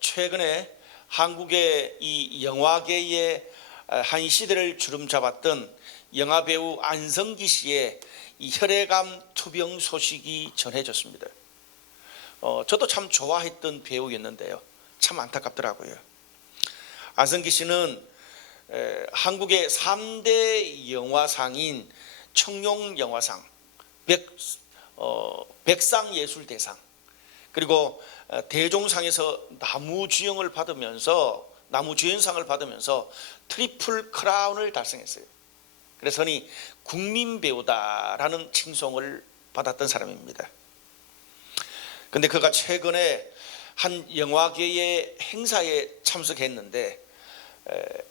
최근에 한국의 이 영화계의 한 시대를 주름잡았던 영화배우 안성기 씨의 이 혈액암 투병 소식이 전해졌습니다. 저도 참 좋아했던 배우였는데요. 참 안타깝더라고요. 안성기 씨는 한국의 3대 영화상인 청룡영화상, 백상예술대상, 그리고 대종상에서 나무주연상을 받으면서 트리플 크라운을 달성했어요. 그래서 국민배우다라는 칭송을 받았던 사람입니다. 근데 그가 최근에 한 영화계의 행사에 참석했는데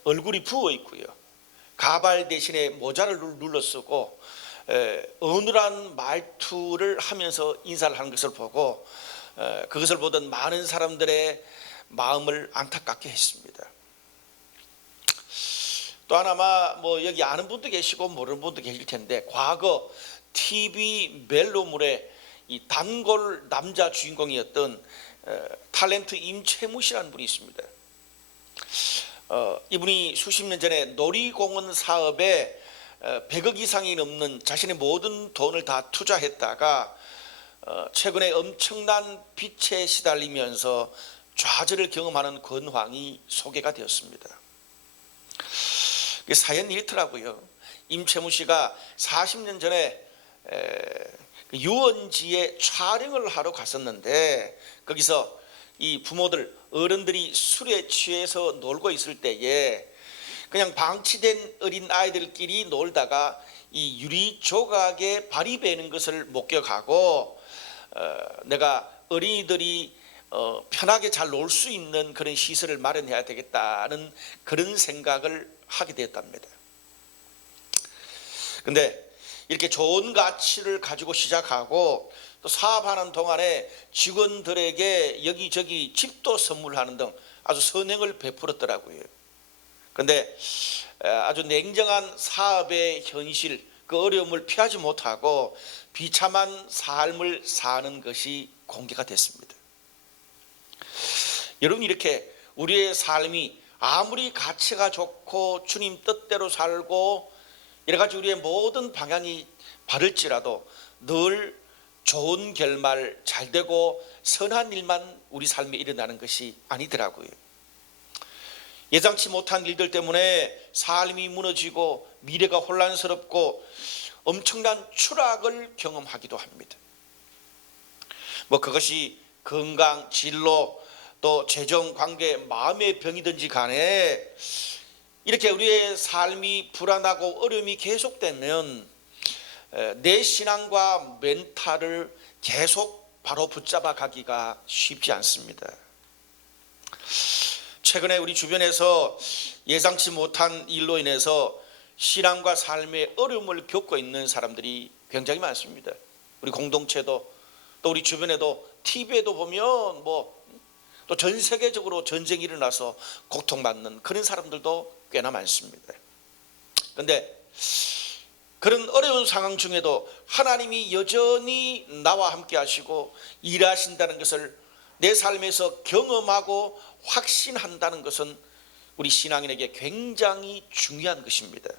얼굴이 부어 있고요, 가발 대신에 모자를 눌러 쓰고 어눌한 말투를 하면서 인사를 하는 것을 보고 그것을 보던 많은 사람들의 마음을 안타깝게 했습니다. 또한 아마 여기 아는 분도 계시고 모르는 분도 계실 텐데, 과거 TV 멜로물의 이 단골 남자 주인공이었던 탤런트 임채무 씨라는 분이 있습니다. 이분이 수십 년 전에 놀이공원 사업에 100억 이상이 넘는 자신의 모든 돈을 다 투자했다가 최근에 엄청난 빚에 시달리면서 좌절을 경험하는 근황이 소개가 되었습니다. 사연이 이렇더라고요. 임채무 씨가 40년 전에 유원지에 촬영을 하러 갔었는데, 거기서 이 부모들, 어른들이 술에 취해서 놀고 있을 때에 그냥 방치된 어린 아이들끼리 놀다가 이 유리 조각에 발이 베는 것을 목격하고 내가 어린이들이 편하게 잘 놀 수 있는 그런 시설을 마련해야 되겠다는 그런 생각을 하게 되었답니다. 근데 이렇게 좋은 가치를 가지고 시작하고 또 사업하는 동안에 직원들에게 여기저기 집도 선물하는 등 아주 선행을 베풀었더라고요. 근데 아주 냉정한 사업의 현실, 그 어려움을 피하지 못하고 비참한 삶을 사는 것이 공개가 됐습니다. 여러분, 이렇게 우리의 삶이 아무리 가치가 좋고 주님 뜻대로 살고 여러 가지 우리의 모든 방향이 바를지라도 늘 좋은 결말, 잘 되고 선한 일만 우리 삶에 일어나는 것이 아니더라고요. 예상치 못한 일들 때문에 삶이 무너지고 미래가 혼란스럽고 엄청난 추락을 경험하기도 합니다. 그것이 건강, 진로, 또 재정, 관계, 마음의 병이든지 간에 이렇게 우리의 삶이 불안하고 어려움이 계속되면 내 신앙과 멘탈을 계속 바로 붙잡아 가기가 쉽지 않습니다. 최근에 우리 주변에서 예상치 못한 일로 인해서 신앙과 삶의 어려움을 겪고 있는 사람들이 굉장히 많습니다. 우리 공동체도, 또 우리 주변에도, TV에도 보면 또 전 세계적으로 전쟁이 일어나서 고통받는 그런 사람들도 꽤나 많습니다. 그런데 그런 어려운 상황 중에도 하나님이 여전히 나와 함께 하시고 일하신다는 것을 내 삶에서 경험하고 확신한다는 것은 우리 신앙인에게 굉장히 중요한 것입니다.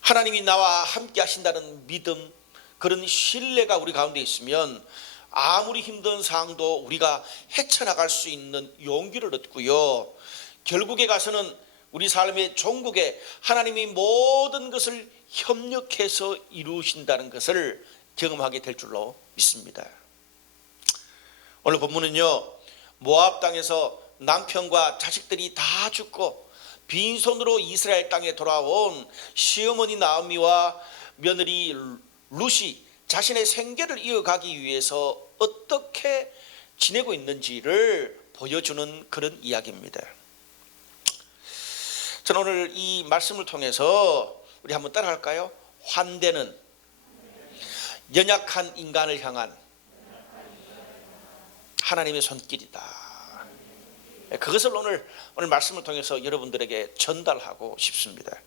하나님이 나와 함께 하신다는 믿음, 그런 신뢰가 우리 가운데 있으면 아무리 힘든 상황도 우리가 헤쳐나갈 수 있는 용기를 얻고요, 결국에 가서는 우리 삶의 종국에 하나님이 모든 것을 협력해서 이루신다는 것을 경험하게 될 줄로 믿습니다. 오늘 본문은요, 모압 땅에서 남편과 자식들이 다 죽고 빈손으로 이스라엘 땅에 돌아온 시어머니 나오미와 며느리 룻이 자신의 생계를 이어가기 위해서 어떻게 지내고 있는지를 보여주는 그런 이야기입니다. 저는 오늘 이 말씀을 통해서 우리 한번 따라갈까요? 환대는 연약한 인간을 향한 하나님의 손길이다. 그것을 오늘 말씀을 통해서 여러분들에게 전달하고 싶습니다.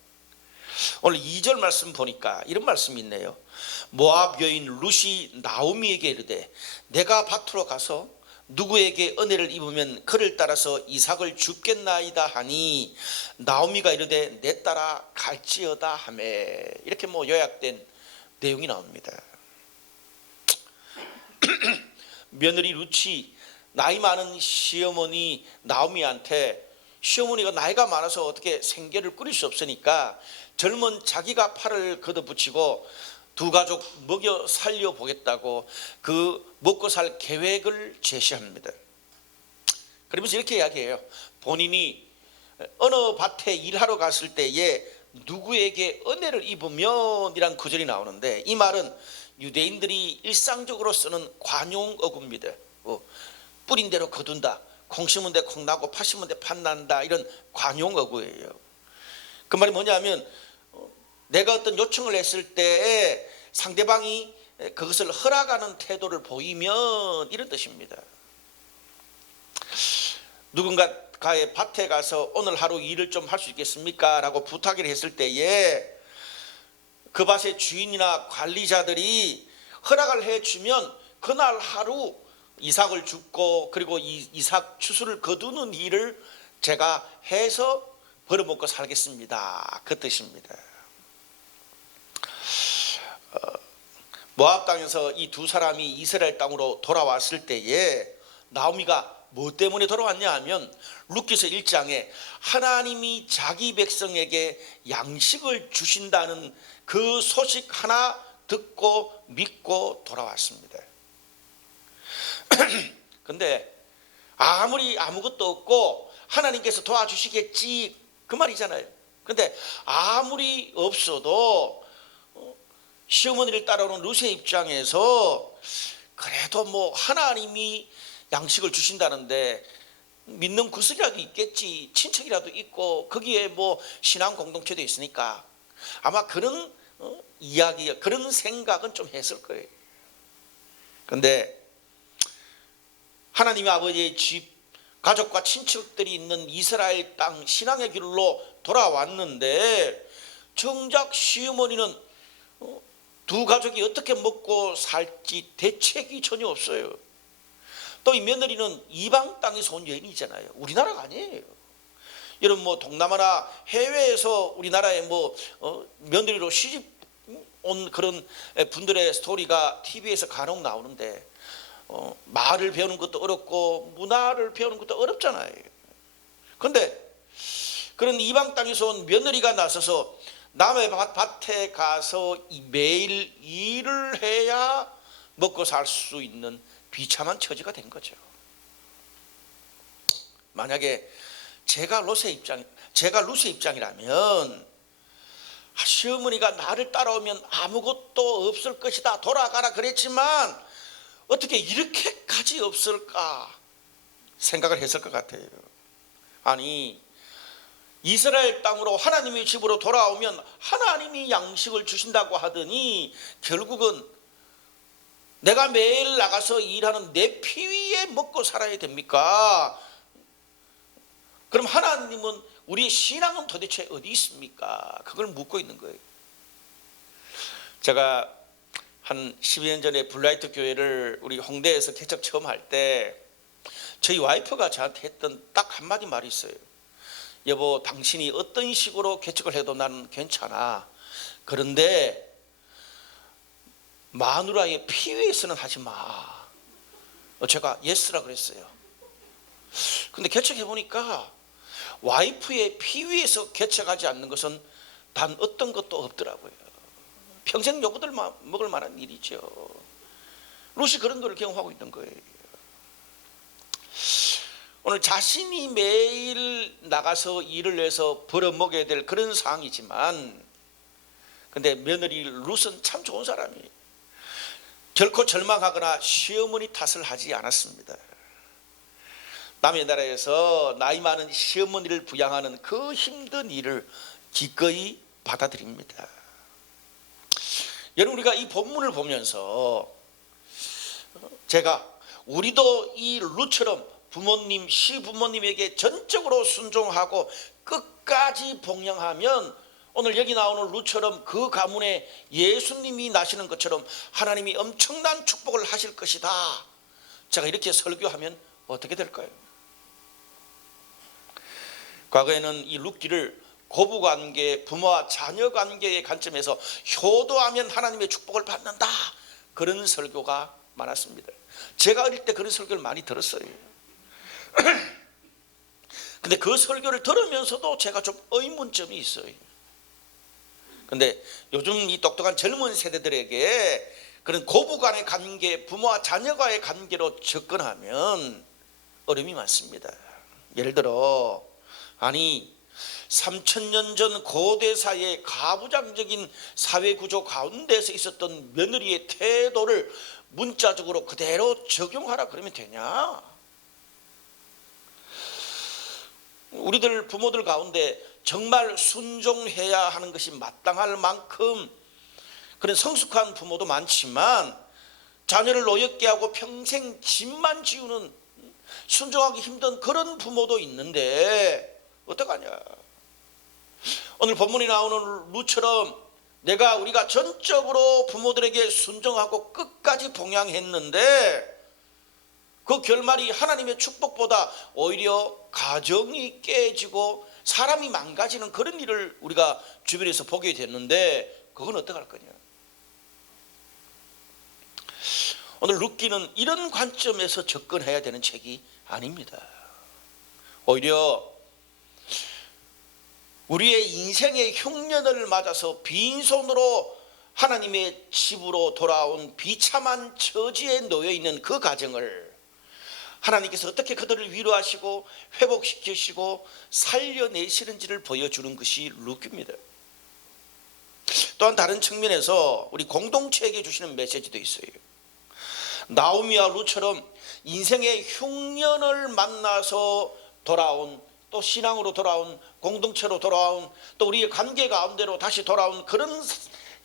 오늘 2절 말씀 보니까 이런 말씀이 있네요. 모압 여인 룻이 나오미에게 이르되 내가 밭으로 가서 누구에게 은혜를 입으면 그를 따라서 이삭을 줍겠나이다 하니 나오미가 이르되 내 따라 갈지어다 하매. 이렇게 요약된 내용이 나옵니다. 며느리 룻이 나이 많은 시어머니 나오미한테, 시어머니가 나이가 많아서 어떻게 생계를 꾸릴 수 없으니까 젊은 자기가 팔을 걷어붙이고 두 가족 먹여 살려 보겠다고 그 먹고 살 계획을 제시합니다. 그러면서 이렇게 이야기해요. 본인이 어느 밭에 일하러 갔을 때에 누구에게 은혜를 입으면 이란 구절이 나오는데, 이 말은 유대인들이 일상적으로 쓰는 관용어구입니다. 뿌린 대로 거둔다, 콩 심은 데 콩 나고 팥 심은 데 팥 난다, 이런 관용어구예요. 그 말이 뭐냐면 내가 어떤 요청을 했을 때 상대방이 그것을 허락하는 태도를 보이면, 이런 뜻입니다. 누군가의 밭에 가서 오늘 하루 일을 좀 할 수 있겠습니까? 라고 부탁을 했을 때에 그 밭의 주인이나 관리자들이 허락을 해주면 그날 하루 이삭을 줍고 그리고 이삭 추수를 거두는 일을 제가 해서 벌어먹고 살겠습니다, 그 뜻입니다. 모압 땅에서 이 두 사람이 이스라엘 땅으로 돌아왔을 때에 나오미가 뭐 때문에 돌아왔냐 하면 룻기서 1장에 하나님이 자기 백성에게 양식을 주신다는 그 소식 하나 듣고 믿고 돌아왔습니다. 근데 아무리 아무것도 없고 하나님께서 도와주시겠지, 그 말이잖아요. 근데 아무리 없어도 시어머니를 따라오는 룻의 입장에서 그래도 하나님이 양식을 주신다는데 믿는 구슬이라도 있겠지, 친척이라도 있고 거기에 신앙 공동체도 있으니까 아마 그런 이야기, 그런 생각은 좀 했을 거예요. 근데 하나님의 아버지의 집, 가족과 친척들이 있는 이스라엘 땅 신앙의 길로 돌아왔는데 정작 시어머니는 두 가족이 어떻게 먹고 살지 대책이 전혀 없어요. 또 이 며느리는 이방 땅에서 온 여인이잖아요. 우리나라가 아니에요. 여러분 동남아나 해외에서 우리나라에 며느리로 시집 온 그런 분들의 스토리가 TV에서 간혹 나오는데 말을 배우는 것도 어렵고 문화를 배우는 것도 어렵잖아요. 그런데 그런 이방 땅에서 온 며느리가 나서서 남의 밭에 가서 매일 일을 해야 먹고 살 수 있는 비참한 처지가 된 거죠. 만약에 제가 룻의 입장이라면 시어머니가 나를 따라오면 아무것도 없을 것이다, 돌아가라 그랬지만 어떻게 이렇게까지 없을까 생각을 했을 것 같아요. 아니, 이스라엘 땅으로 하나님의 집으로 돌아오면 하나님이 양식을 주신다고 하더니 결국은 내가 매일 나가서 일하는 내 피위에 먹고 살아야 됩니까? 그럼 하나님은, 우리의 신앙은 도대체 어디 있습니까? 그걸 묻고 있는 거예요. 제가 한 12년 전에 블라이트 교회를 우리 홍대에서 개척 처음 할 때 저희 와이프가 저한테 했던 딱 한마디 말이 있어요. 여보, 당신이 어떤 식으로 개척을 해도 나는 괜찮아. 그런데 마누라의 피위에서는 하지 마. 제가 예스라 그랬어요. 근데 개척해 보니까 와이프의 피위에서 개척하지 않는 것은 단 어떤 것도 없더라고요. 평생 요구들 먹을 만한 일이죠. 룻이 그런 걸 경험하고 있는 거예요. 오늘 자신이 매일 나가서 일을 해서 벌어먹여야 될 그런 상황이지만, 근데 며느리 룻은 참 좋은 사람이에요. 결코 절망하거나 시어머니 탓을 하지 않았습니다. 남의 나라에서 나이 많은 시어머니를 부양하는 그 힘든 일을 기꺼이 받아들입니다. 여러분, 우리가 이 본문을 보면서 제가 우리도 이 룻처럼 부모님, 시부모님에게 전적으로 순종하고 끝까지 봉양하면 오늘 여기 나오는 룻처럼 그 가문에 예수님이 나시는 것처럼 하나님이 엄청난 축복을 하실 것이다. 제가 이렇게 설교하면 어떻게 될까요? 과거에는 이 룻기를 고부관계, 부모와 자녀관계의 관점에서 효도하면 하나님의 축복을 받는다, 그런 설교가 많았습니다. 제가 어릴 때 그런 설교를 많이 들었어요. 근데 그 설교를 들으면서도 제가 좀 의문점이 있어요. 근데 요즘 이 똑똑한 젊은 세대들에게 그런 고부간의 관계, 부모와 자녀와의 관계로 접근하면 어려움이 많습니다. 예를 들어, 아니 3000년 전 고대사의 가부장적인 사회구조 가운데서 있었던 며느리의 태도를 문자적으로 그대로 적용하라 그러면 되냐? 우리들 부모들 가운데 정말 순종해야 하는 것이 마땅할 만큼 그런 성숙한 부모도 많지만, 자녀를 노엽게 하고 평생 집만 지우는 순종하기 힘든 그런 부모도 있는데 어떡하냐? 오늘 본문에 나오는 룻처럼 우리가 전적으로 부모들에게 순종하고 끝까지 봉양했는데 그 결말이 하나님의 축복보다 오히려 가정이 깨지고 사람이 망가지는 그런 일을 우리가 주변에서 보게 됐는데, 그건 어떡할 거냐? 오늘 룻기는 이런 관점에서 접근해야 되는 책이 아닙니다. 오히려 우리의 인생의 흉년을 맞아서 빈손으로 하나님의 집으로 돌아온 비참한 처지에 놓여있는 그 가정을 하나님께서 어떻게 그들을 위로하시고 회복시키시고 살려내시는지를 보여주는 것이 룻기입니다. 또한 다른 측면에서 우리 공동체에게 주시는 메시지도 있어요. 나오미와 룻처럼 인생의 흉년을 만나서 돌아온, 또 신앙으로 돌아온, 공동체로 돌아온, 또 우리의 관계 가운데로 다시 돌아온 그런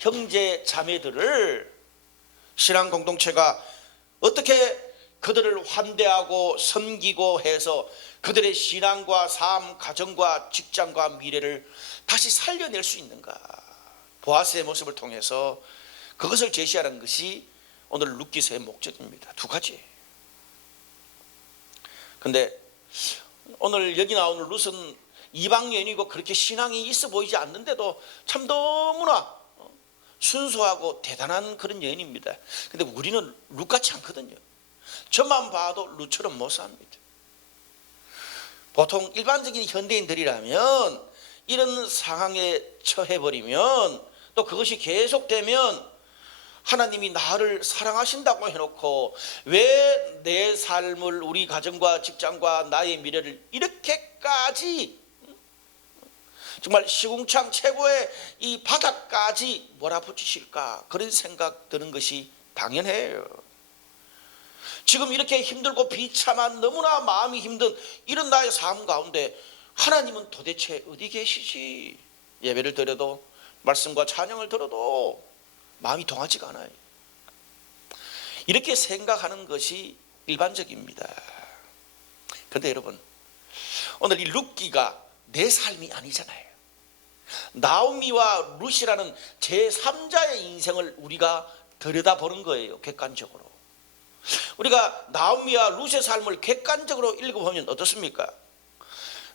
형제 자매들을 신앙 공동체가 어떻게 그들을 환대하고 섬기고 해서 그들의 신앙과 삶, 가정과 직장과 미래를 다시 살려낼 수 있는가? 보아스의 모습을 통해서 그것을 제시하는 것이 오늘 룻기서의 목적입니다. 두 가지. 근데 오늘 여기 나오는 룻은 이방 여인이고 그렇게 신앙이 있어 보이지 않는데도 참 너무나 순수하고 대단한 그런 여인입니다. 근데 우리는 룻 같지 않거든요. 저만 봐도 룻처럼 못 삽니다. 보통 일반적인 현대인들이라면 이런 상황에 처해버리면, 또 그것이 계속되면 하나님이 나를 사랑하신다고 해놓고 왜 내 삶을, 우리 가정과 직장과 나의 미래를 이렇게까지 정말 시궁창 최고의 이 바닥까지 몰아붙이실까, 그런 생각 드는 것이 당연해요. 지금 이렇게 힘들고 비참한, 너무나 마음이 힘든 이런 나의 삶 가운데 하나님은 도대체 어디 계시지? 예배를 드려도, 말씀과 찬양을 들어도 마음이 동하지가 않아요. 이렇게 생각하는 것이 일반적입니다. 그런데 여러분, 오늘 이 룻기가 내 삶이 아니잖아요. 나오미와 룻이라는 제3자의 인생을 우리가 들여다보는 거예요. 객관적으로. 우리가 나오미와 룻의 삶을 객관적으로 읽어보면 어떻습니까?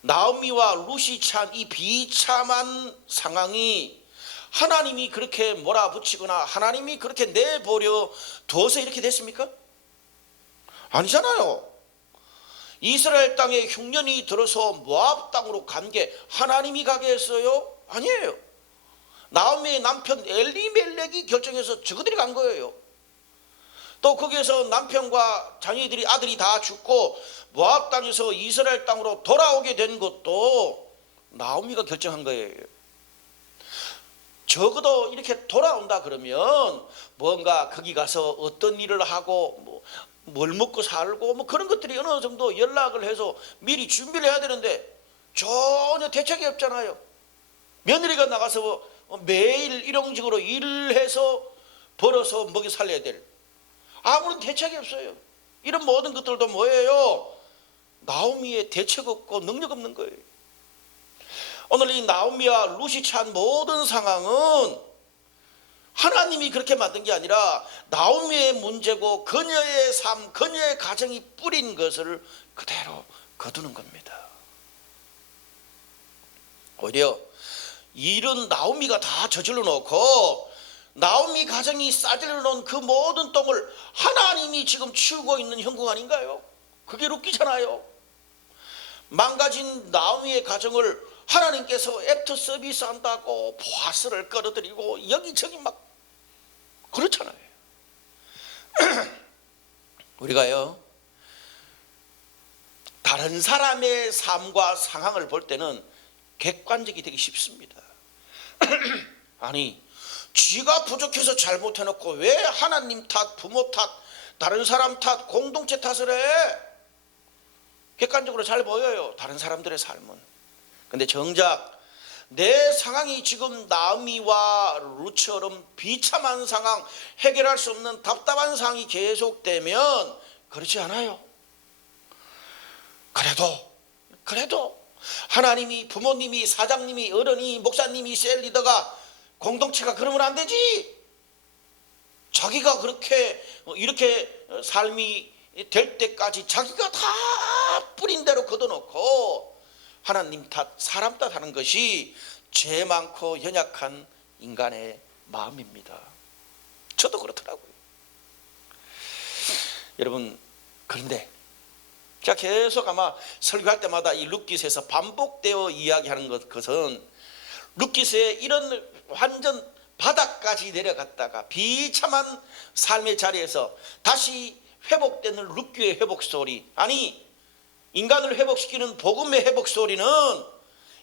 나오미와 룻이 처한 이 비참한 상황이 하나님이 그렇게 몰아붙이거나 하나님이 그렇게 내버려 두어서 이렇게 됐습니까? 아니잖아요. 이스라엘 땅에 흉년이 들어서 모압 땅으로 간 게 하나님이 가게 했어요? 아니에요. 나오미의 남편 엘리멜렉이 결정해서 저그들이 간 거예요. 또 거기에서 남편과 자녀들이, 아들이 다 죽고 모압 땅에서 이스라엘 땅으로 돌아오게 된 것도 나오미가 결정한 거예요. 적어도 이렇게 돌아온다 그러면 뭔가 거기 가서 어떤 일을 하고 뭘 먹고 살고 그런 것들이 어느 정도 연락을 해서 미리 준비를 해야 되는데 전혀 대책이 없잖아요. 며느리가 나가서 매일 일용직으로 일을 해서 벌어서 먹여 살려야 될, 아무런 대책이 없어요. 이런 모든 것들도 뭐예요? 나오미의 대책 없고 능력 없는 거예요. 오늘 이 나오미와 룻이 처한 모든 상황은 하나님이 그렇게 만든 게 아니라 나오미의 문제고 그녀의 삶, 그녀의 가정이 뿌린 것을 그대로 거두는 겁니다. 오히려 일은 나오미가 다 저질러 놓고 나오미 가정이 싸질러 놓은 그 모든 똥을 하나님이 지금 치우고 있는 형국 아닌가요? 그게 룻기잖아요. 망가진 나오미의 가정을 하나님께서 애프터 서비스 한다고 보아스를 끌어들이고 여기저기 막 그렇잖아요. 우리가요, 다른 사람의 삶과 상황을 볼 때는 객관적이 되기 쉽습니다. 아니, 쥐가 부족해서 잘못해놓고 왜 하나님 탓, 부모 탓, 다른 사람 탓, 공동체 탓을 해? 객관적으로 잘 보여요, 다른 사람들의 삶은. 근데 정작 내 상황이 지금 나오미와 룻처럼 비참한 상황, 해결할 수 없는 답답한 상황이 계속되면 그렇지 않아요. 그래도 하나님이, 부모님이, 사장님이, 어른이, 목사님이, 셀 리더가, 공동체가 그러면 안 되지. 자기가 그렇게 이렇게 삶이 될 때까지 자기가 다 뿌린 대로 걷어놓고 하나님 탓, 사람 탓 하는 것이 죄 많고 연약한 인간의 마음입니다. 저도 그렇더라고요. 여러분, 그런데 제가 계속 아마 설교할 때마다 이 룻기서에서 반복되어 이야기하는 것은 룻기서의 이런 완전 바닥까지 내려갔다가 비참한 삶의 자리에서 다시 회복되는 룻기의 회복 스토리, 아니 인간을 회복시키는 복음의 회복 스토리는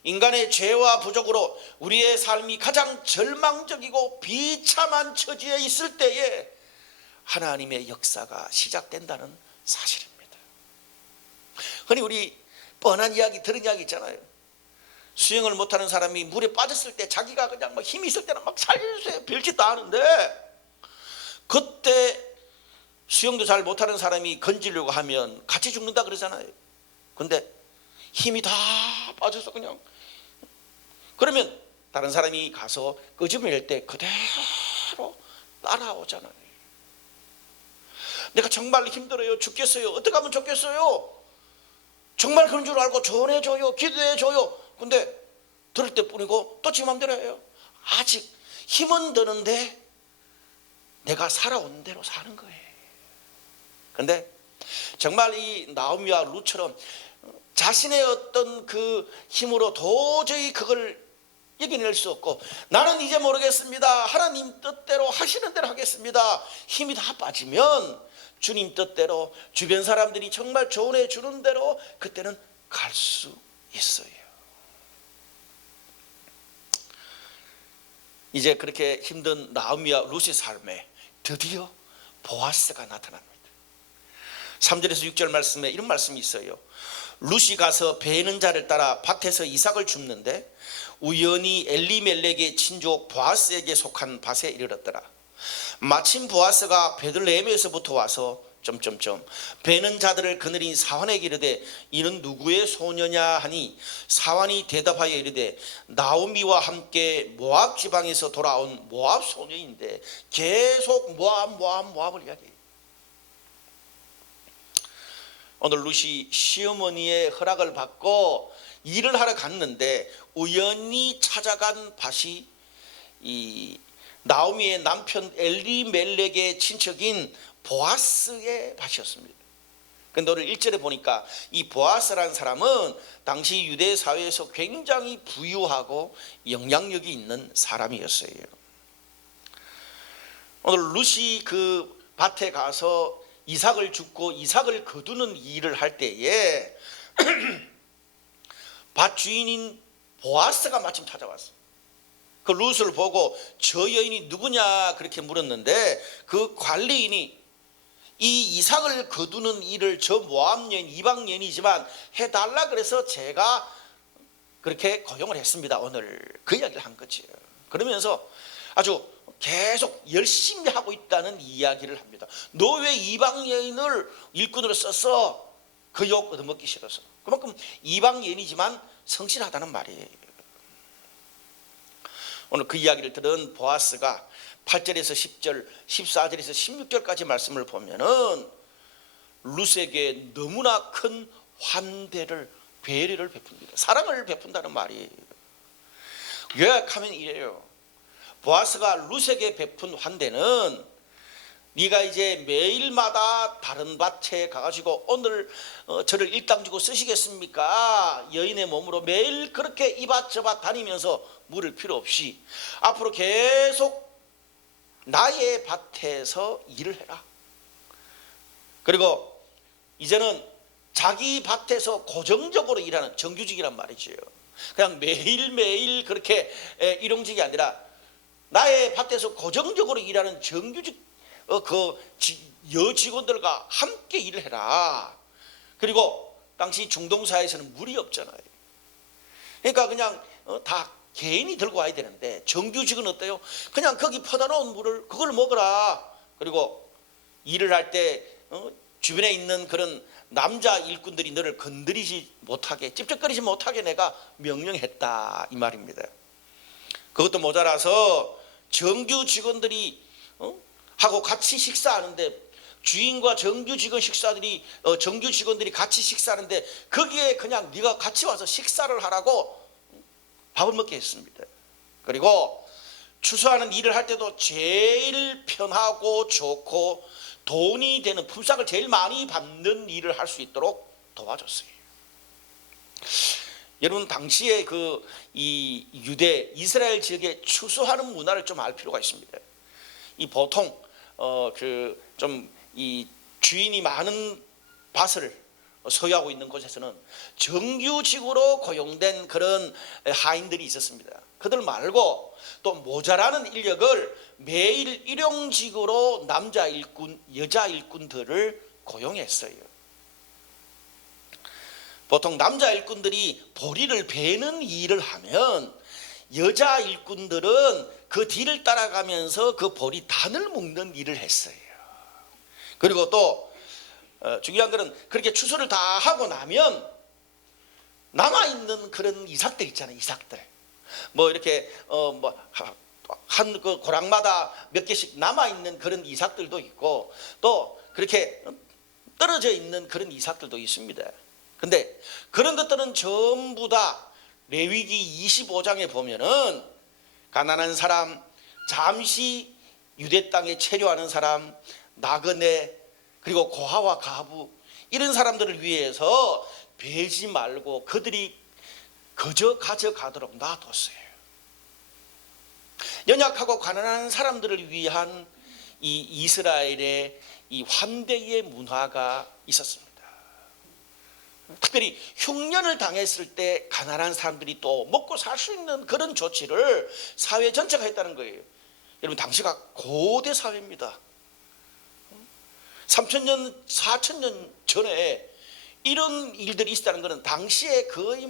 인간의 죄와 부족으로 우리의 삶이 가장 절망적이고 비참한 처지에 있을 때에 하나님의 역사가 시작된다는 사실입니다. 흔히 우리 뻔한 이야기, 들은 이야기 있잖아요. 수영을 못하는 사람이 물에 빠졌을 때 자기가 그냥 막 힘이 있을 때는 막 살려주세요 별짓 다 하는데, 그때 수영도 잘 못하는 사람이 건지려고 하면 같이 죽는다 그러잖아요. 근데 힘이 다 빠져서 그냥, 그러면 다른 사람이 가서 끄집어낼 때 그대로 따라오잖아요. 내가 정말 힘들어요, 죽겠어요, 어떻게 하면 좋겠어요, 정말 그런 줄 알고 전해줘요, 기도해줘요. 근데 들을 때뿐이고 또 지 맘대로 해요. 아직 힘은 드는데 내가 살아온 대로 사는 거예요. 근데 정말 이 나오미와 룻처럼 자신의 어떤 그 힘으로 도저히 그걸 이겨낼 수 없고, 나는 이제 모르겠습니다, 하나님 뜻대로 하시는 대로 하겠습니다, 힘이 다 빠지면 주님 뜻대로 주변 사람들이 정말 조언해 주는 대로 그때는 갈 수 있어요. 이제 그렇게 힘든 나오미와 룻의 삶에 드디어 보아스가 나타납니다. 3절에서 6절 말씀에 이런 말씀이 있어요. 룻이 가서 베는 자를 따라 밭에서 이삭을 줍는데 우연히 엘리멜렉의 친족 보아스에게 속한 밭에 이르렀더라. 마침 보아스가 베들레헴에서부터 와서 베는 자들을 거느린 사환에게 이르되 이는 누구의 소녀냐 하니 사환이 대답하여 이르되 나오미와 함께 모압 지방에서 돌아온 모압 소녀인데, 계속 모압을 이야기해요. 오늘 룻이 시어머니의 허락을 받고 일을 하러 갔는데 우연히 찾아간 밭이 이 나오미의 남편 엘리멜렉의 친척인 보아스의 밭이었습니다. 근데 오늘 1절에 보니까 이 보아스라는 사람은 당시 유대 사회에서 굉장히 부유하고 영향력이 있는 사람이었어요. 오늘 룻이 그 밭에 가서 이삭을 줍고 이삭을 거두는 일을 할 때에 밭 주인인 보아스가 마침 찾아왔어요. 그 룻을 보고 저 여인이 누구냐 그렇게 물었는데, 그 관리인이 이 이삭을 거두는 일을 저 모압 여인, 이방 여인이지만 해달라 그래서 제가 그렇게 고용을 했습니다, 오늘. 그 이야기를 한 거죠. 그러면서 아주 계속 열심히 하고 있다는 이야기를 합니다. 너 왜 이방 여인을 일꾼으로 썼어? 그 욕 얻어먹기 싫어서. 그만큼 이방 여인이지만 성실하다는 말이에요. 오늘 그 이야기를 들은 보아스가 8절에서 10절, 14절에서 16절까지 말씀을 보면은 룻에게 너무나 큰 환대를, 배려를 베풉니다. 사랑을 베푼다는 말이에요. 요약하면 이래요. 보아스가 룻에게 베푼 환대는, 네가 이제 매일마다 다른 밭에 가가지고 오늘 저를 일당 주고 쓰시겠습니까? 여인의 몸으로 매일 그렇게 이 밭 저 밭 다니면서 물을 필요 없이 앞으로 계속 나의 밭에서 일을 해라. 그리고 이제는 자기 밭에서 고정적으로 일하는 정규직이란 말이죠. 그냥 매일매일 그렇게 일용직이 아니라 나의 밭에서 고정적으로 일하는 정규직 여직원들과 함께 일을 해라. 그리고 당시 중동사회에서는 물이 없잖아요. 그러니까 그냥 다 개인이 들고 와야 되는데, 정규직은 어때요? 그냥 거기 퍼다 놓은 물을 그걸 먹어라. 그리고 일을 할 때 주변에 있는 그런 남자 일꾼들이 너를 건드리지 못하게, 찝쩍거리지 못하게 내가 명령했다, 이 말입니다. 그것도 모자라서 정규 직원들이 하고 같이 식사하는데, 주인과 정규 직원 정규 직원들이 같이 식사하는데 거기에 그냥 네가 같이 와서 식사를 하라고 밥을 먹게 했습니다. 그리고 추수하는 일을 할 때도 제일 편하고 좋고 돈이 되는, 품삯을 제일 많이 받는 일을 할 수 있도록 도와줬어요. 여러분, 당시에 이 유대 이스라엘 지역의 추수하는 문화를 좀 알 필요가 있습니다. 이 보통 이 주인이 많은 밭을 소유하고 있는 곳에서는 정규직으로 고용된 그런 하인들이 있었습니다. 그들 말고 또 모자라는 인력을 매일 일용직으로 남자 일꾼, 여자 일꾼들을 고용했어요. 보통 남자 일꾼들이 보리를 베는 일을 하면 여자 일꾼들은 그 뒤를 따라가면서 그 보리 단을 묶는 일을 했어요. 그리고 또 중요한 것은 그렇게 추수를 다 하고 나면 남아있는 그런 이삭들 있잖아요. 이삭들 이렇게 한 그 고랑마다 몇 개씩 남아있는 그런 이삭들도 있고, 또 그렇게 떨어져 있는 그런 이삭들도 있습니다. 근데 그런 것들은 전부 다 레위기 25장에 보면은 가난한 사람, 잠시 유대 땅에 체류하는 사람, 나그네, 그리고 고아와 가부, 이런 사람들을 위해서 베지 말고 그들이 그저 가져가도록 놔뒀어요. 연약하고 가난한 사람들을 위한 이 이스라엘의 이 환대의 문화가 있었습니다. 특별히 흉년을 당했을 때 가난한 사람들이 또 먹고 살 수 있는 그런 조치를 사회 전체가 했다는 거예요. 여러분, 당시가 고대 사회입니다. 3,000년, 4,000년 전에 이런 일들이 있었다는 것은 당시에 거의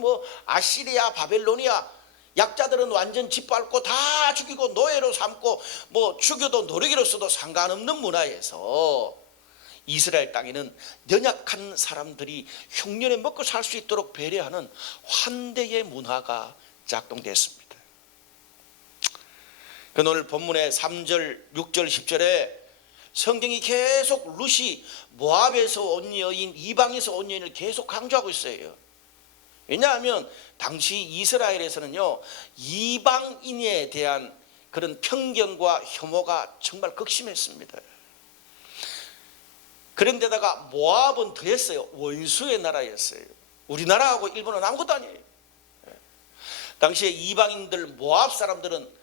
아시리아, 바벨로니아, 약자들은 완전 짓밟고 다 죽이고 노예로 삼고 죽여도 노르기로서도 상관없는 문화에서 이스라엘 땅에는 연약한 사람들이 흉년에 먹고 살 수 있도록 배려하는 환대의 문화가 작동됐습니다. 오늘 본문의 3절, 6절, 10절에 성경이 계속 룻이 모압에서 온 여인, 이방에서 온 여인을 계속 강조하고 있어요. 왜냐하면 당시 이스라엘에서는요, 이방인에 대한 그런 편견과 혐오가 정말 극심했습니다. 그런데다가 모압은 더했어요. 원수의 나라였어요. 우리나라하고 일본은 아무것도 아니에요. 당시에 이방인들, 모압 사람들은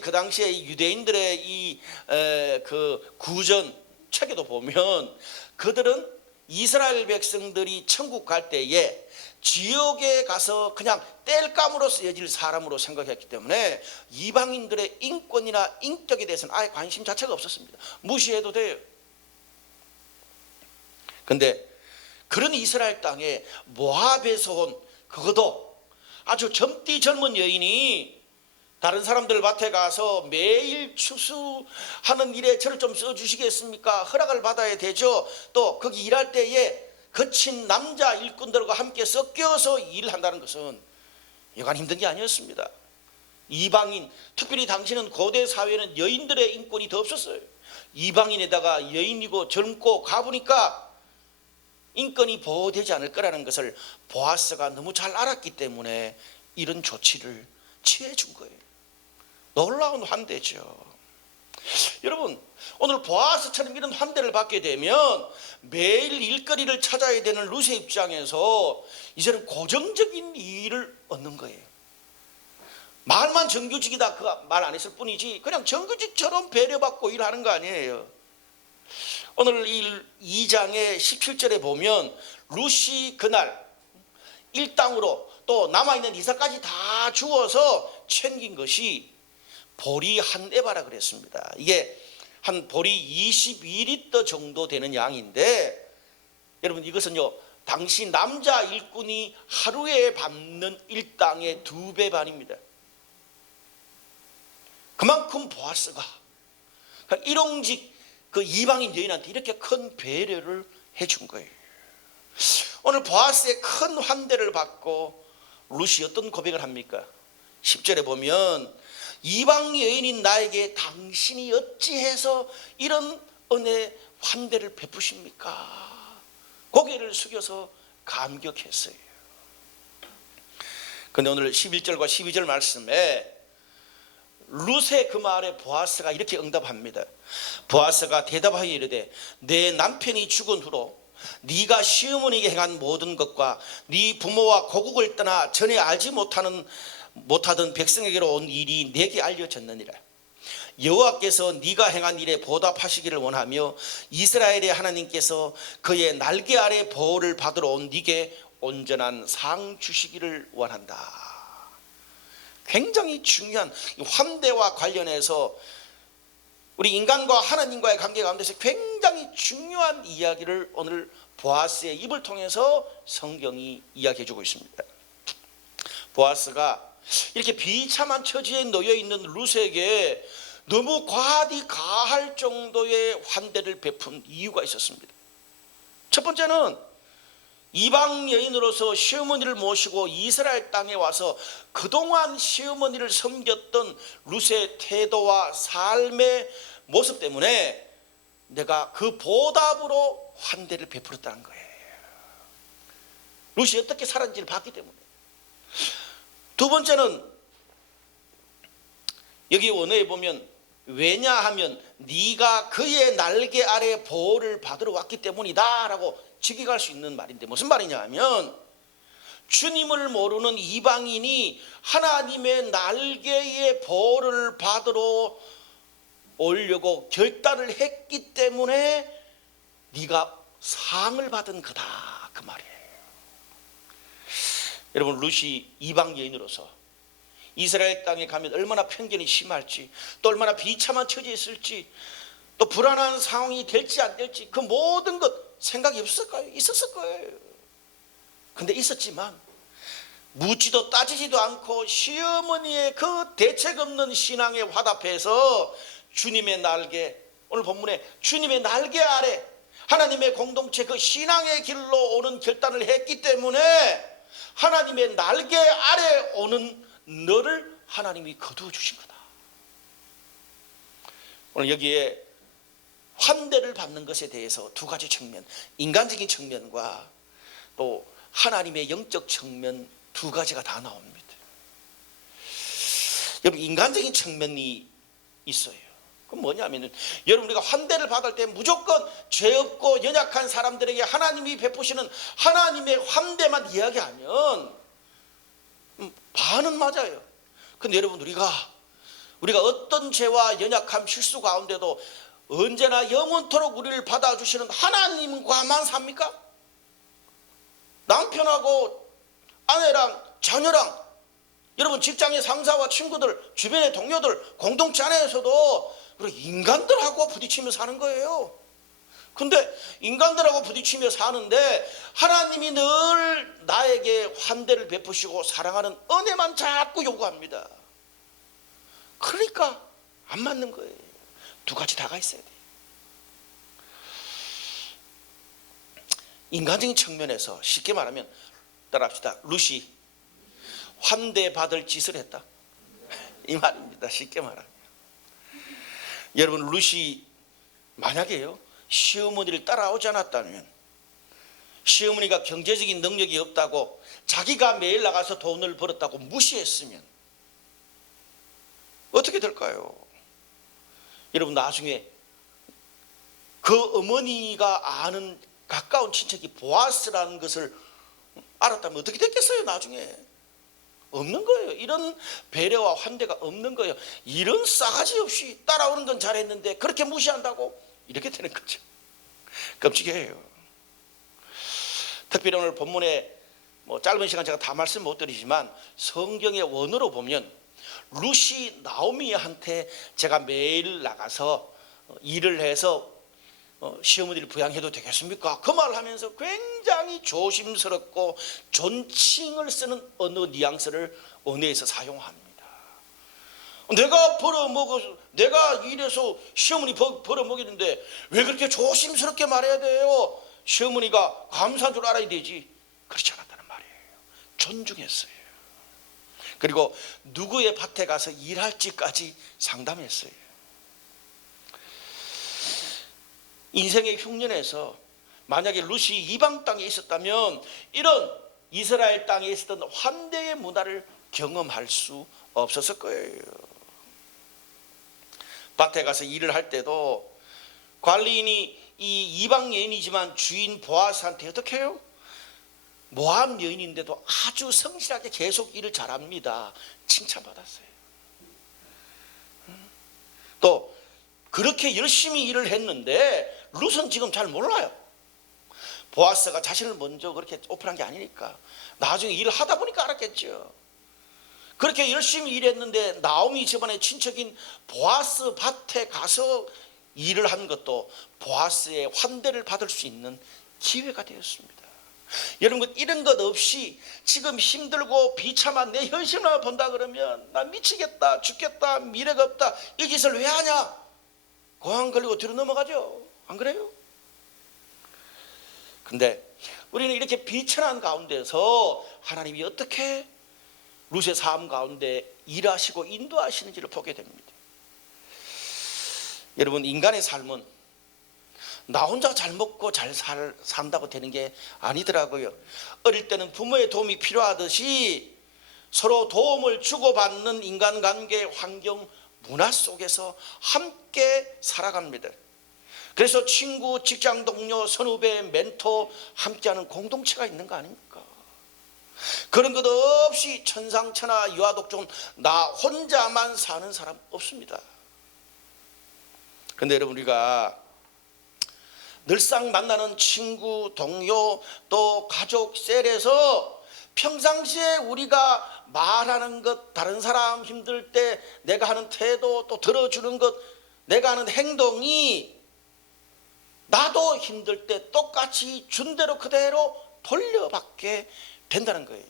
그 당시에 유대인들의 그 구전 책에도 보면 그들은 이스라엘 백성들이 천국 갈 때에 지옥에 가서 그냥 땔감으로 쓰여질 사람으로 생각했기 때문에 이방인들의 인권이나 인격에 대해서는 아예 관심 자체가 없었습니다. 무시해도 돼요. 근데 그런 이스라엘 땅에 모압에서 온, 그것도 아주 젊은 여인이 다른 사람들 밭에 가서 매일 추수하는 일에 저를 좀 써주시겠습니까? 허락을 받아야 되죠. 또 거기 일할 때에 거친 남자 일꾼들과 함께 섞여서 일한다는 것은 여간 힘든 게 아니었습니다. 이방인, 특별히 당시는 고대 사회는 여인들의 인권이 더 없었어요. 이방인에다가 여인이고 젊고 가보니까 인권이 보호되지 않을 거라는 것을 보아스가 너무 잘 알았기 때문에 이런 조치를 취해 준 거예요. 놀라운 환대죠. 여러분, 오늘 보아스처럼 이런 환대를 받게 되면 매일 일거리를 찾아야 되는 룻의 입장에서 이제는 고정적인 이익을 얻는 거예요. 말만 정규직이다 그 말 안 했을 뿐이지 그냥 정규직처럼 배려받고 일하는 거 아니에요. 오늘 2장의 17절에 보면 룻이 그날 일당으로 또 남아있는 이삭까지 다 주어서 챙긴 것이 보리 한 에바라 그랬습니다. 이게 한 보리 22리터 정도 되는 양인데, 여러분 이것은요 당시 남자 일꾼이 하루에 받는 일당의 2배 반입니다. 그만큼 보아스가 일용직 그 이방인 여인한테 이렇게 큰 배려를 해준 거예요. 오늘 보아스의 큰 환대를 받고 룻이 어떤 고백을 합니까? 10절에 보면 이방 여인인 나에게 당신이 어찌해서 이런 은혜 환대를 베푸십니까? 고개를 숙여서 감격했어요. 그런데 오늘 11절과 12절 말씀에 룻의 그 말에 보아스가 이렇게 응답합니다. 보아스가 대답하여 이르되 내 남편이 죽은 후로 네가 시어머니에게 행한 모든 것과 네 부모와 고국을 떠나 전에 알지 못하던 백성에게로 온 일이 내게 알려졌느니라. 여호와께서 네가 행한 일에 보답하시기를 원하며 이스라엘의 하나님께서 그의 날개 아래 보호를 받으러 온 네게 온전한 상 주시기를 원한다. 굉장히 중요한 환대와 관련해서 우리 인간과 하나님과의 관계 가운데서 굉장히 중요한 이야기를 오늘 보아스의 입을 통해서 성경이 이야기해 주고 있습니다. 보아스가 이렇게 비참한 처지에 놓여 있는 룻에게 너무 과하디 가할 정도의 환대를 베푼 이유가 있었습니다. 첫 번째는 이방 여인으로서 시어머니를 모시고 이스라엘 땅에 와서 그동안 시어머니를 섬겼던 룻의 태도와 삶의 모습 때문에 내가 그 보답으로 환대를 베풀었다는 거예요. 룻이 어떻게 살았는지를 봤기 때문에. 두 번째는 여기 원어에 보면 왜냐하면 네가 그의 날개 아래 보호를 받으러 왔기 때문이다 라고 직역할 수 있는 말인데 무슨 말이냐 하면 주님을 모르는 이방인이 하나님의 날개의 보호를 받으러 오려고 결단을 했기 때문에 네가 상을 받은 거다 그 말이에요. 여러분 룻이 이방 여인으로서 이스라엘 땅에 가면 얼마나 편견이 심할지 또 얼마나 비참한 처지에 있을지 또 불안한 상황이 될지 안 될지 그 모든 것 생각이 없을까요? 있었을 거예요. 근데 있었지만 묻지도 따지지도 않고 시어머니의 그 대책 없는 신앙에 화답해서 주님의 날개, 오늘 본문에 주님의 날개 아래 하나님의 공동체 그 신앙의 길로 오는 결단을 했기 때문에 하나님의 날개 아래 오는 너를 하나님이 거두어 주신 거다. 오늘 여기에 환대를 받는 것에 대해서 두 가지 측면, 인간적인 측면과 또 하나님의 영적 측면 두 가지가 다 나옵니다. 여러분 인간적인 측면이 있어요. 그건 뭐냐면은 여러분 우리가 환대를 받을 때 무조건 죄 없고 연약한 사람들에게 하나님이 베푸시는 하나님의 환대만 이야기하면 반은 맞아요. 근데 여러분 우리가 어떤 죄와 연약함 실수 가운데도 언제나 영원토록 우리를 받아주시는 하나님과만 삽니까? 남편하고 아내랑 자녀랑 여러분 직장의 상사와 친구들 주변의 동료들 공동체 안에서도 인간들하고 부딪히며 사는 거예요. 근데 인간들하고 부딪히며 사는데 하나님이 늘 나에게 환대를 베푸시고 사랑하는 은혜만 자꾸 요구합니다. 그러니까 안 맞는 거예요. 두 가지 다가 있어야 돼요. 인간적인 측면에서 쉽게 말하면 따라합시다. 룻이 환대받을 짓을 했다. 이 말입니다. 쉽게 말하면. 여러분, 룻이 만약에요 시어머니를 따라오지 않았다면, 시어머니가 경제적인 능력이 없다고 자기가 매일 나가서 돈을 벌었다고 무시했으면 어떻게 될까요? 여러분, 나중에 그 어머니가 아는 가까운 친척이 보아스라는 것을 알았다면 어떻게 됐겠어요? 나중에 없는 거예요. 이런 배려와 환대가 없는 거예요. 이런 싸가지 없이 따라오는 건 잘했는데 그렇게 무시한다고? 이렇게 되는 거죠. 끔찍해요. 특별히 오늘 본문에 짧은 시간 제가 다 말씀 못 드리지만 성경의 원어로 보면 룻이 나오미한테 제가 매일 나가서 일을 해서 시어머니를 부양해도 되겠습니까? 그 말을 하면서 굉장히 조심스럽고 존칭을 쓰는 언어 뉘앙스를 언어에서 사용합니다. 내가 벌어먹어서, 내가 일해서 시어머니 벌어먹이는데 왜 그렇게 조심스럽게 말해야 돼요? 시어머니가 감사한 줄 알아야 되지. 그렇지 않았다는 말이에요. 존중했어요. 그리고 누구의 밭에 가서 일할지까지 상담했어요. 인생의 흉년에서 만약에 룻이 이방 땅에 있었다면 이런 이스라엘 땅에 있었던 환대의 문화를 경험할 수 없었을 거예요. 밭에 가서 일을 할 때도 관리인이 이 이방 여인이지만 주인 보아스한테 어떻게 해요? 모압 여인인데도 아주 성실하게 계속 일을 잘합니다. 칭찬받았어요. 또 그렇게 열심히 일을 했는데 룻은 지금 잘 몰라요. 보아스가 자신을 먼저 그렇게 오픈한 게 아니니까 나중에 일을 하다 보니까 알았겠죠. 그렇게 열심히 일했는데 나오미 집안의 친척인 보아스 밭에 가서 일을 한 것도 보아스의 환대를 받을 수 있는 기회가 되었습니다. 여러분, 이런 것 없이 지금 힘들고 비참한 내 현실만 본다 그러면 나 미치겠다, 죽겠다, 미래가 없다, 이 짓을 왜 하냐? 고향 걸리고 뒤로 넘어가죠. 안 그래요? 근데 우리는 이렇게 비천한 가운데서 하나님이 어떻게 룻의 삶 가운데 일하시고 인도하시는지를 보게 됩니다. 여러분, 인간의 삶은 나 혼자 잘 먹고 잘 산다고 되는 게 아니더라고요. 어릴 때는 부모의 도움이 필요하듯이 서로 도움을 주고받는 인간관계 환경 문화 속에서 함께 살아갑니다. 그래서 친구, 직장 동료, 선후배, 멘토 함께하는 공동체가 있는 거 아닙니까? 그런 것 없이 천상천하 유아독존 나 혼자만 사는 사람 없습니다. 그런데 여러분, 우리가 늘상 만나는 친구, 동료, 또 가족 셀에서 평상시에 우리가 말하는 것, 다른 사람 힘들 때 내가 하는 태도, 또 들어주는 것, 내가 하는 행동이 나도 힘들 때 똑같이 준 대로 그대로 돌려받게 된다는 거예요.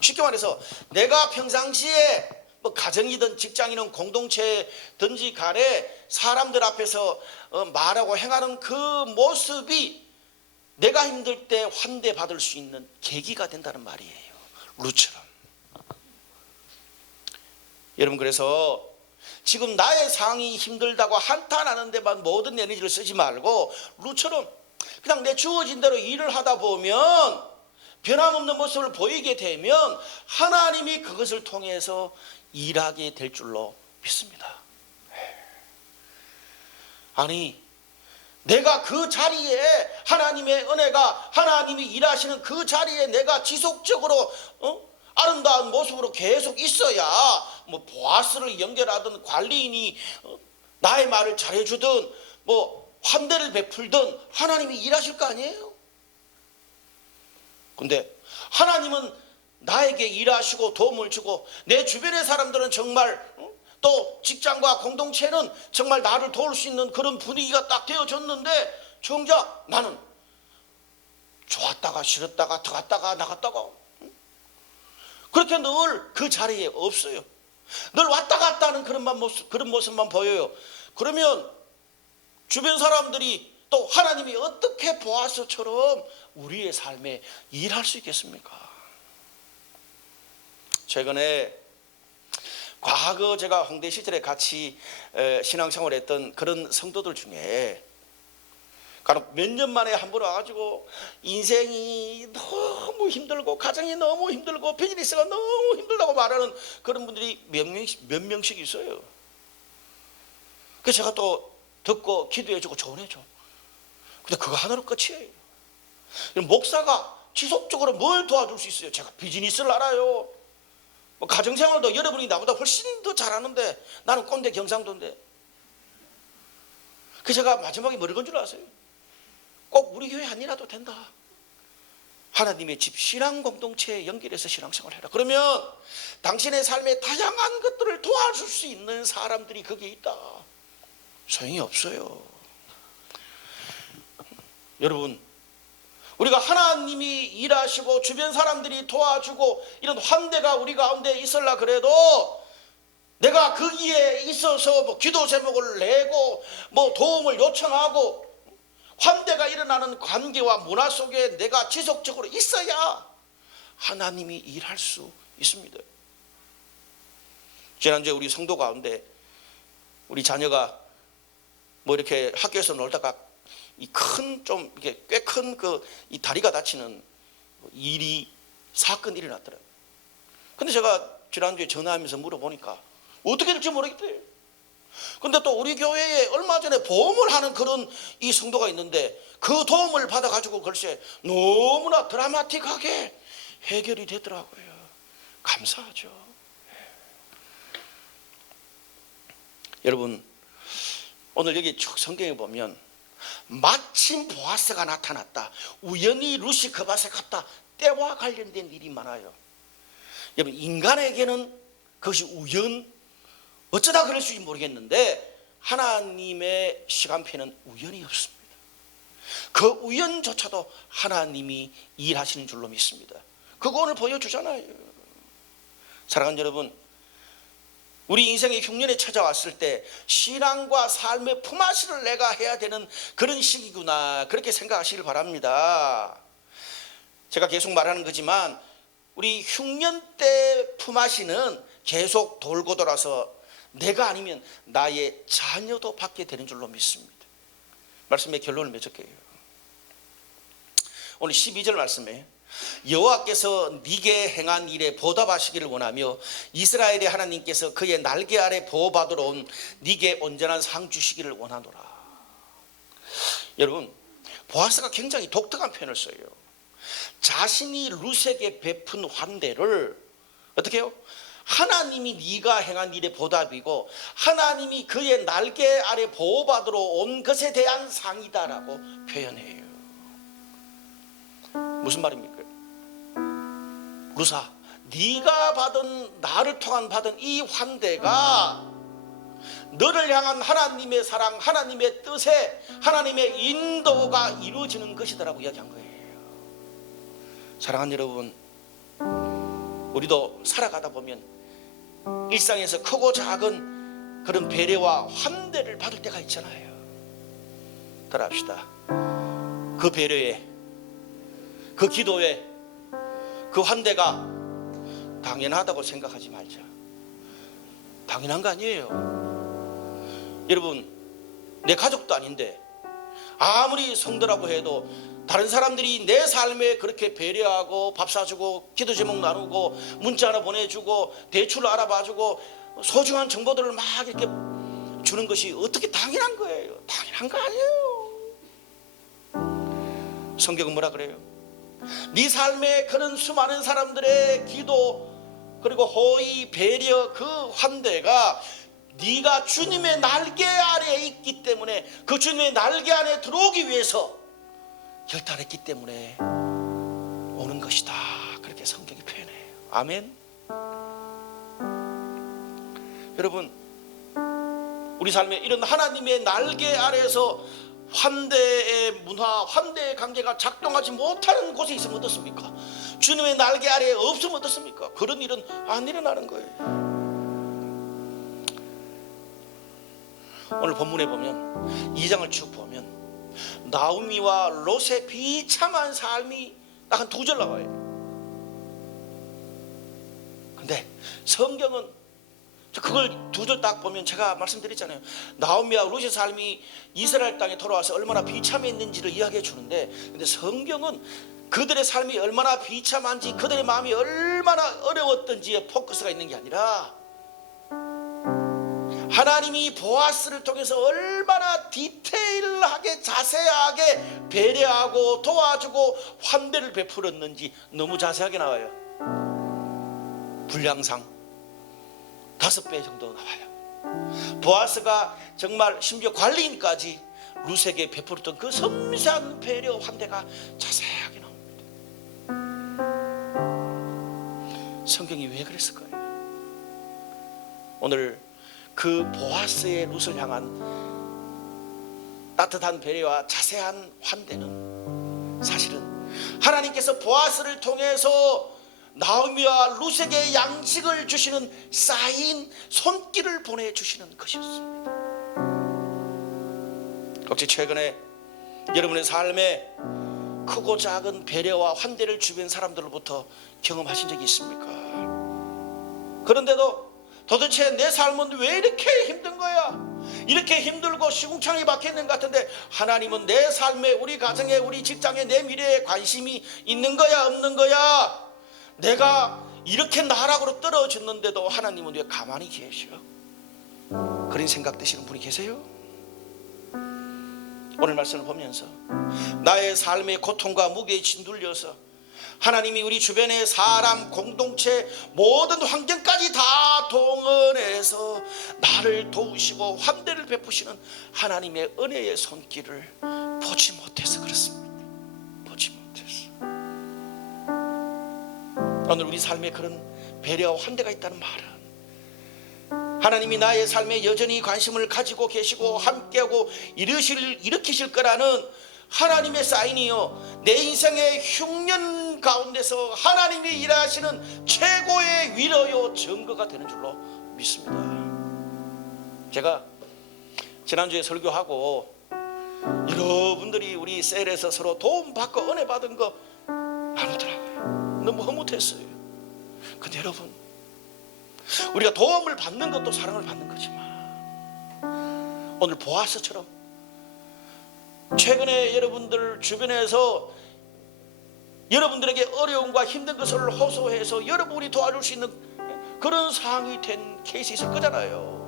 쉽게 말해서 내가 평상시에 가정이든 직장이든 공동체든지 간에 사람들 앞에서 말하고 행하는 그 모습이 내가 힘들 때 환대받을 수 있는 계기가 된다는 말이에요. 룻처럼. 여러분, 그래서 지금 나의 상황이 힘들다고 한탄하는 데만 모든 에너지를 쓰지 말고 룻처럼 그냥 내 주어진 대로 일을 하다 보면 변함없는 모습을 보이게 되면 하나님이 그것을 통해서 일하게 될 줄로 믿습니다. 아니, 내가 그 자리에 하나님의 은혜가, 하나님이 일하시는 그 자리에 내가 지속적으로 아름다운 모습으로 계속 있어야 보아스를 연결하든 관리인이 나의 말을 잘해주든 환대를 베풀든 하나님이 일하실 거 아니에요? 근데 하나님은 나에게 일하시고 도움을 주고 내 주변의 사람들은 정말 또 직장과 공동체는 정말 나를 도울 수 있는 그런 분위기가 딱 되어졌는데 정작 나는 좋았다가 싫었다가 들어갔다가 나갔다가 그렇게 늘 그 자리에 없어요. 늘 왔다 갔다 하는 그런 모습만 보여요. 그러면 주변 사람들이 또 하나님이 어떻게 보아스처럼 우리의 삶에 일할 수 있겠습니까? 최근에 과거 제가 홍대 시절에 같이 신앙생활했던 그런 성도들 중에 간혹 몇 년 만에 한 번 와가지고 인생이 너무 힘들고 가정이 너무 힘들고 비즈니스가 너무 힘들다고 말하는 그런 분들이 몇 명씩 있어요. 그래서 제가 또 듣고 기도해주고 조언해줘. 근데 그거 하나로 끝이에요. 목사가 지속적으로 뭘 도와줄 수 있어요? 제가 비즈니스를 알아요. 뭐 가정생활도 여러분이 나보다 훨씬 더 잘하는데 나는 꼰대 경상도인데. 그래서 제가 마지막에 뭐를 건 줄 아세요? 꼭 우리 교회 아니라도 된다. 하나님의 집 신앙 공동체에 연결해서 신앙생활을 해라. 그러면 당신의 삶에 다양한 것들을 도와줄 수 있는 사람들이 거기에 있다. 소용이 없어요. 여러분, 우리가 하나님이 일하시고 주변 사람들이 도와주고 이런 환대가 우리 가운데 있으려 그래도 내가 거기에 있어서 뭐 기도 제목을 내고 뭐 도움을 요청하고 환대가 일어나는 관계와 문화 속에 내가 지속적으로 있어야 하나님이 일할 수 있습니다. 지난주에 우리 성도 가운데 우리 자녀가 뭐 이렇게 학교에서 놀다가 이 큰 좀 이게 꽤 큰 그 이 다리가 다치는 사건이 일어났더라고요. 근데 제가 지난주에 전화하면서 물어보니까 어떻게 될지 모르겠대요. 근데 또 우리 교회에 얼마 전에 보험을 하는 그런 이 성도가 있는데 그 도움을 받아가지고 글쎄 너무나 드라마틱하게 해결이 되더라고요. 감사하죠. 여러분, 오늘 여기 쭉 성경에 보면 마침 보아스가 나타났다, 우연히 루시 그 밭에 갔다, 때와 관련된 일이 많아요. 여러분, 인간에게는 그것이 어쩌다 그럴 수 있을지 모르겠는데 하나님의 시간표에는 우연이 없습니다. 그 우연조차도 하나님이 일하시는 줄로 믿습니다. 그거 오늘 보여주잖아요. 사랑하는 여러분, 우리 인생의 흉년에 찾아왔을 때 신앙과 삶의 품앗이를 내가 해야 되는 그런 시기구나, 그렇게 생각하시길 바랍니다. 제가 계속 말하는 거지만 우리 흉년 때 품앗이는 계속 돌고 돌아서 내가 아니면 나의 자녀도 받게 되는 줄로 믿습니다. 말씀의 결론을 맺을게요. 오늘 12절 말씀에 여호와께서 네게 행한 일에 보답하시기를 원하며 이스라엘의 하나님께서 그의 날개 아래 보호받으러 온 네게 온전한 상 주시기를 원하노라. 여러분, 보아스가 굉장히 독특한 표현을 써요. 자신이 룻에게 베푼 환대를 어떻게 해요? 하나님이 네가 행한 일의 보답이고 하나님이 그의 날개 아래 보호받으러 온 것에 대한 상이다라고 표현해요. 무슨 말입니까? 루사, 네가 받은, 나를 통한 받은 이 환대가 너를 향한 하나님의 사랑, 하나님의 뜻에 하나님의 인도가 이루어지는 것이다라고 이야기한 거예요. 사랑하는 여러분, 우리도 살아가다 보면 일상에서 크고 작은 그런 배려와 환대를 받을 때가 있잖아요. 따라합시다. 그 배려에, 그 기도에, 그 환대가 당연하다고 생각하지 말자. 당연한 거 아니에요. 여러분, 내 가족도 아닌데 아무리 성도라고 해도 다른 사람들이 내 삶에 그렇게 배려하고 밥 사주고 기도 제목 나누고 문자 하나 보내주고 대출을 알아봐주고 소중한 정보들을 막 이렇게 주는 것이 어떻게 당연한 거예요? 당연한 거 아니에요. 성경은 뭐라 그래요? 네 삶에 그런 수많은 사람들의 기도 그리고 호의, 배려, 그 환대가 네가 주님의 날개 아래에 있기 때문에, 그 주님의 날개 안에 들어오기 위해서 결단했기 때문에 오는 것이다, 그렇게 성경이 표현해요. 아멘. 여러분, 우리 삶에 이런 하나님의 날개 아래에서 환대의 문화, 환대의 관계가 작동하지 못하는 곳에 있으면 어떻습니까? 주님의 날개 아래에 없으면 어떻습니까? 그런 일은 안 일어나는 거예요. 오늘 본문에 보면 2장을 쭉 보면 나오미와 롯의 비참한 삶이 딱 한 2절 나와요. 근데 성경은 그걸 두 절 딱 보면 제가 말씀드렸잖아요. 나오미와 룻의 삶이 이스라엘 땅에 돌아와서 얼마나 비참했는지를 이야기해 주는데, 근데 성경은 그들의 삶이 얼마나 비참한지, 그들의 마음이 얼마나 어려웠던지에 포커스가 있는 게 아니라, 하나님이 보아스를 통해서 얼마나 디테일하게 자세하게 배려하고 도와주고 환대를 베풀었는지 너무 자세하게 나와요. 분량상 5배 정도 나와요. 보아스가 정말 심지어 관리인까지 룻에게 베풀었던 그 섬세한 배려 환대가 자세하게 나옵니다. 성경이 왜 그랬을까요? 오늘 그 보아스의 룻을 향한 따뜻한 배려와 자세한 환대는 사실은 하나님께서 보아스를 통해서 나오미와 룻에게 양식을 주시는 쌓인 손길을 보내주시는 것이었습니다. 혹시 최근에 여러분의 삶에 크고 작은 배려와 환대를 주변 사람들로부터 경험하신 적이 있습니까? 그런데도 도대체 내 삶은 왜 이렇게 힘든 거야? 이렇게 힘들고 시궁창이 박혀있는 것 같은데 하나님은 내 삶에, 우리 가정에, 우리 직장에, 내 미래에 관심이 있는 거야, 없는 거야? 내가 이렇게 나락으로 떨어졌는데도 하나님은 왜 가만히 계셔? 그런 생각 드시는 분이 계세요? 오늘 말씀을 보면서 나의 삶의 고통과 무게에 짓눌려서 하나님이 우리 주변의 사람, 공동체, 모든 환경까지 다 동원해서 나를 도우시고 환대를 베푸시는 하나님의 은혜의 손길을 보지 못해서 그렇습니다. 보지 못해서. 오늘 우리 삶에 그런 배려와 환대가 있다는 말은 하나님이 나의 삶에 여전히 관심을 가지고 계시고 함께하고 일으키실 거라는 하나님의 사인이요, 내 인생의 흉년 가운데서 하나님이 일하시는 최고의 위로요 증거가 되는 줄로 믿습니다. 제가 지난주에 설교하고 여러분들이 우리 셀에서 서로 도움받고 은혜 받은 거 많더라고요. 너무 흐뭇했어요. 근데 여러분, 우리가 도움을 받는 것도 사랑을 받는 거지만 오늘 보아스처럼 최근에 여러분들 주변에서 여러분들에게 어려움과 힘든 것을 호소해서 여러분이 도와줄 수 있는 그런 상황이 된 케이스 있을 거잖아요.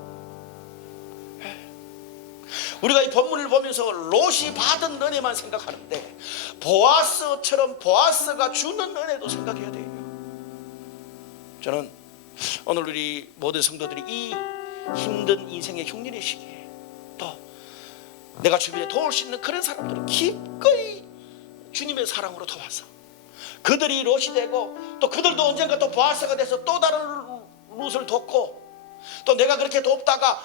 우리가 이 본문을 보면서 롯이 받은 은혜만 생각하는데 보아스처럼 보아스가 주는 은혜도 생각해야 돼요. 저는 오늘 우리 모든 성도들이 이 힘든 인생의 흉년의 시기에 또 내가 주변에 도울 수 있는 그런 사람들을 기꺼이 주님의 사랑으로 도와서 그들이 롯이 되고 또 그들도 언젠가 또 보아스가 돼서 또 다른 룻을 돕고, 또 내가 그렇게 돕다가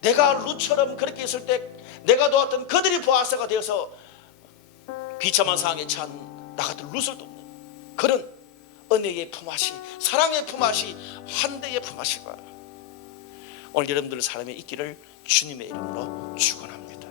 내가 룻처럼 그렇게 있을 때 내가 도왔던 그들이 보아스가 되어서 비참한 상황에 처한 나 같은 룻을 돕는 그런 은혜의 품앗이, 사랑의 품앗이, 환대의 품앗이가 오늘 여러분들 삶에 있기를 주님의 이름으로 축원합니다.